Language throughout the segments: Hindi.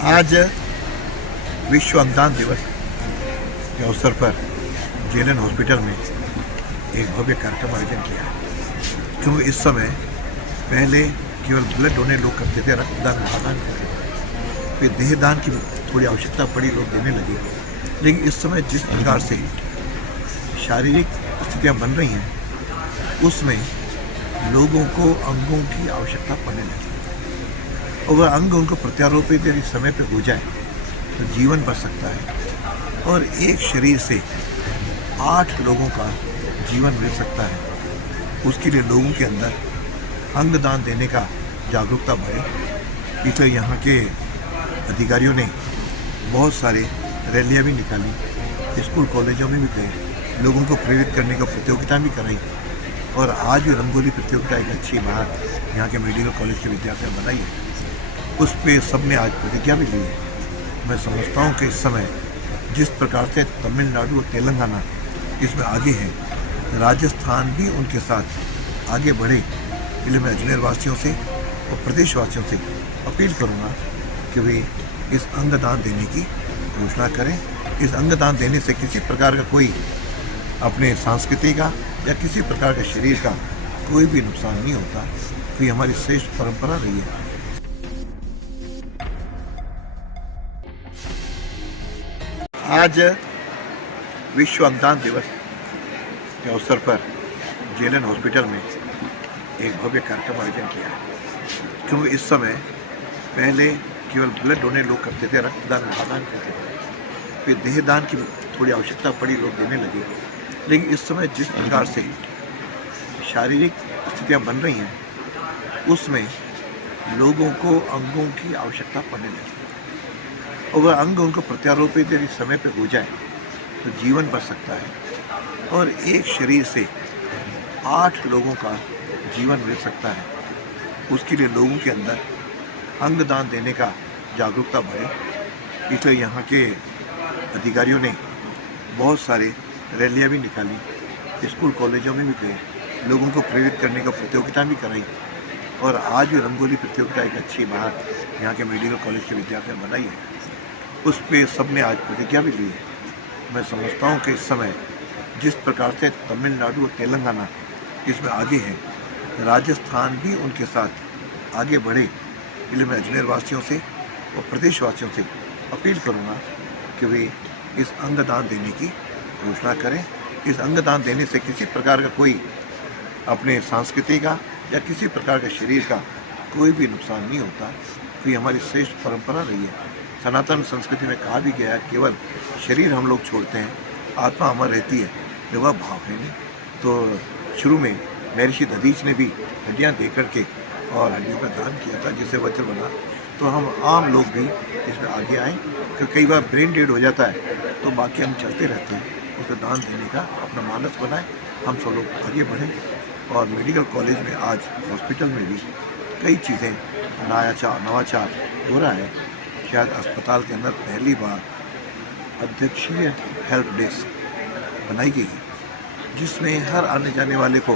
आज विश्व अंगदान दिवस के अवसर पर जेएलएन हॉस्पिटल में एक भव्य कार्यक्रम आयोजन किया है। क्योंकि इस समय पहले केवल ब्लड डोनेट लोग करते थे, रक्तदान महादान करते थे, फिर देहदान की थोड़ी आवश्यकता पड़ी, लोग देने लगे। लेकिन इस समय जिस प्रकार से शारीरिक स्थितियाँ बन रही हैं उसमें लोगों को अंगों की आवश्यकता पड़ने लगी। और वह अंग उनको प्रत्यारोपित यदि समय पे हो जाए तो जीवन बच सकता है और एक शरीर से 8 लोगों का जीवन मिल सकता है। उसके लिए लोगों के अंदर अंगदान देने का जागरूकता बढ़े। इसलिए यहाँ के अधिकारियों ने बहुत सारे रैलियाँ भी निकाली, स्कूल कॉलेजों में भी गए, लोगों को प्रेरित करने की प्रतियोगिता भी कराई। और आज भी रंगोली प्रतियोगिता एक अच्छी बात यहाँ के मेडिकल कॉलेज के विद्यार्थियों ने बनाई है। उस पर सबने आज प्रतिज्ञा भी ली है। मैं समझता हूँ कि इस समय जिस प्रकार से तमिलनाडु और तेलंगाना इसमें आगे है, राजस्थान भी उनके साथ आगे बढ़े। इसलिए मैं अजमेर वासियों से और प्रदेशवासियों से अपील करूँगा कि वे इस अंगदान देने की घोषणा करें। इस अंगदान देने से किसी प्रकार का कोई अपने संस्कृति का या किसी प्रकार के शरीर का कोई भी नुकसान नहीं होता। तो ये हमारी श्रेष्ठ परंपरा रही है। आज विश्व अंगदान दिवस के अवसर पर जेएलएन हॉस्पिटल में एक भव्य कार्यक्रम आयोजन किया है। क्योंकि इस समय पहले केवल ब्लड डोनेट लोग करते थे, रक्तदान महादान करते थे, फिर देहदान की थोड़ी आवश्यकता पड़ी, लोग देने लगे। लेकिन इस समय जिस प्रकार से शारीरिक स्थितियाँ बन रही हैं उसमें लोगों को अंगों की आवश्यकता पड़ने लगी। और वह अंग उनको प्रत्यारोपित यदि समय पे हो जाए तो जीवन बच सकता है और एक शरीर से 8 लोगों का जीवन मिल सकता है। उसके लिए लोगों के अंदर अंगदान देने का जागरूकता बढ़े। इसलिए यहाँ के अधिकारियों ने बहुत सारे रैलियाँ भी निकाली, स्कूल कॉलेजों में भी गए, लोगों को प्रेरित करने की प्रतियोगिता भी कराई। और आज भी रंगोली प्रतियोगिता एक अच्छी बात यहाँ के मेडिकल कॉलेज के विद्यार्थियों ने बनाई है। उस पर सबने आज प्रतिज्ञा भी ली है। मैं समझता हूँ कि इस समय जिस प्रकार से तमिलनाडु और तेलंगाना इसमें आगे है, राजस्थान भी उनके साथ आगे बढ़े। इसलिए मैं अजमेर वासियों से और प्रदेशवासियों से अपील करूँगा कि वे इस अंगदान देने की घोषणा करें। इस अंगदान देने से किसी प्रकार का कोई अपने संस्कृति का या किसी प्रकार के शरीर का कोई भी नुकसान नहीं होता। तो ये हमारी श्रेष्ठ परंपरा रही है। सनातन संस्कृति में कहा भी गया है, केवल शरीर हम लोग छोड़ते हैं, आत्मा अमर रहती है, वह भाव है नहीं। तो शुरू में महर्षि दधीच ने भी हड्डियाँ दे करके और हड्डियों का दान किया था, जिससे वज्र बना। तो हम आम लोग भी इसमें आगे आएँ, क्योंकि कई बार ब्रेन डेड हो जाता है तो बाकी हम चलते रहते हैं। उसको दान देने का अपना मानस बनाएं, हम सब लोग आगे बढ़ें। और मेडिकल कॉलेज में आज हॉस्पिटल में भी कई चीज़ें नवाचार हो रहा है। शायद अस्पताल के अंदर पहली बार अध्यक्षीय हेल्प डेस्क बनाई गई है, जिसमें हर आने जाने वाले को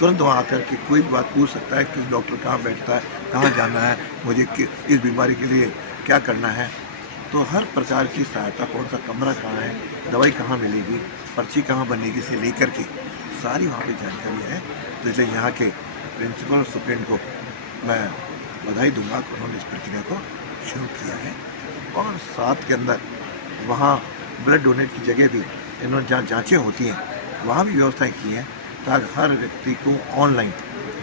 तुरंत वहाँ आकर के कोई भी बात पूछ सकता है कि डॉक्टर कहाँ बैठता है, कहाँ जाना है, मुझे इस बीमारी के लिए क्या करना है। तो हर प्रकार की सहायता, कौन सा कमरा कहाँ है, दवाई कहाँ मिलेगी, पर्ची कहाँ बनेगी से लेकर के सारी वहाँ पे जानकारी है। तो इसलिए यहाँ के प्रिंसिपल और सुप्रीम को मैं बधाई दूंगा कि उन्होंने इस प्रक्रिया को शुरू किया है। और साथ के अंदर वहाँ ब्लड डोनेट की जगह भी इन्होंने जहाँ जाँचें होती हैं वहाँ भी व्यवस्थाएं की हैं, ताकि हर व्यक्ति को ऑनलाइन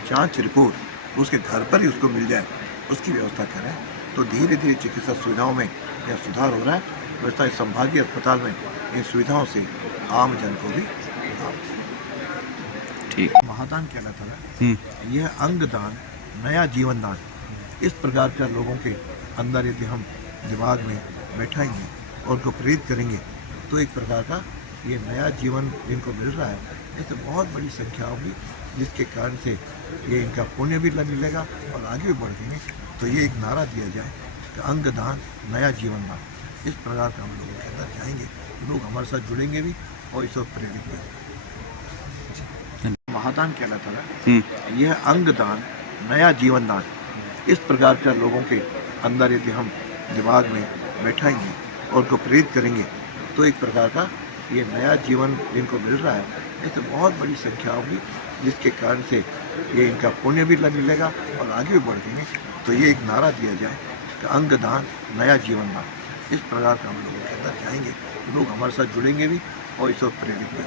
जांच रिपोर्ट उसके घर पर ही उसको मिल जाए, उसकी व्यवस्था करें। तो धीरे धीरे चिकित्सा सुविधाओं में यह सुधार हो रहा है। व्यवस्था संभागीय अस्पताल में इन सुविधाओं से आम जन को भी लाभ ठीक महादान कहलाता है। यह अंगदान नया जीवन दान। इस प्रकार का लोगों के अंदर यदि हम दिमाग में बैठाएंगे और उनको प्रेरित करेंगे तो एक प्रकार का ये नया जीवन जिनको मिल रहा है, इससे बहुत बड़ी संख्या होगी, जिसके कारण से ये इनका पुण्य भी मिलेगा और आगे भी बढ़ेंगे। तो ये एक नारा दिया जाए कि अंगदान नया जीवन दान। इस प्रकार का हम लोगों के अंदर जाएंगे, लोग हमारे साथ जुड़ेंगे भी और इसको प्रेरित भी होंगे। महादान कहलाता है। यह अंगदान नया जीवन दान। इस प्रकार का लोगों के अंदर यदि हम दिमाग में बैठाएंगे और उनको प्रेरित करेंगे तो एक प्रकार का ये नया जीवन इनको मिल रहा है, ऐसे बहुत बड़ी संख्या होगी जिसके कारण से ये इनका पुण्य भी मिलेगा और आगे भी बढ़ेंगे। तो ये एक नारा दिया जाए कि अंगदान नया जीवन दान, इस प्रकार का हम लोगों के अंदर जाएंगे, लोग हमारे साथ जुड़ेंगे भी और इस वक्त प्रेरित भी।